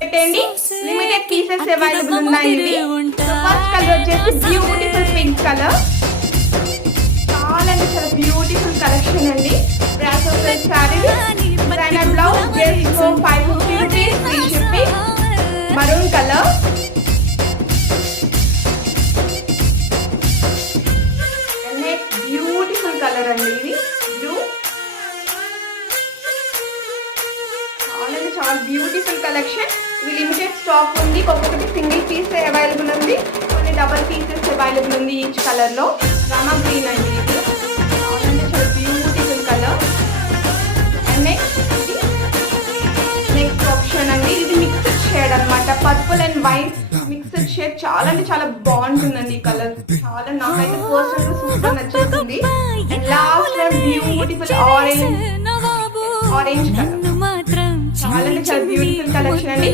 పెట్టండి. Limited pieces available ఉన్నాయి ఇవి. ఫస్ట్ కలర్ వచ్చేసి బ్యూటిఫుల్ పింక్ కలర్. చాలా అంటే చాలా బ్యూటిఫుల్ కలెక్షన్ అండి. Brasso silk sorry, designer blouse, just for 550 rupees free shipping. Maroon colour, next beautiful colour అండి ఇది బ్లూ. చాలా బ్యూటిఫుల్ కలెక్షన్. ఇవి లిమిటెడ్ స్టాక్ ఉంది. ఒక్కొక్కటి సింగిల్ పీస్ అవైలబుల్ ఉంది, కొన్ని డబల్ పీసెస్ అవైలబుల్ ఉంది ఈచ్ కలర్ లో. రామా గ్రీన్ అండి ఇది. చాలా beautiful colour. And next option అండి, ఇది మిక్స్డ్ షేడ్ అన్నమాట. Purple and white mixed shade. చాలా అంటే చాలా బాగుంటుందండి ఈ కలర్. చాలా నాకైతే పర్సనల్ గా సూపర్ నచ్చేసింది. And last beautiful orange colour. చాలా అంటే చాలా బ్యూటిఫుల్ కలెక్షన్ అండి.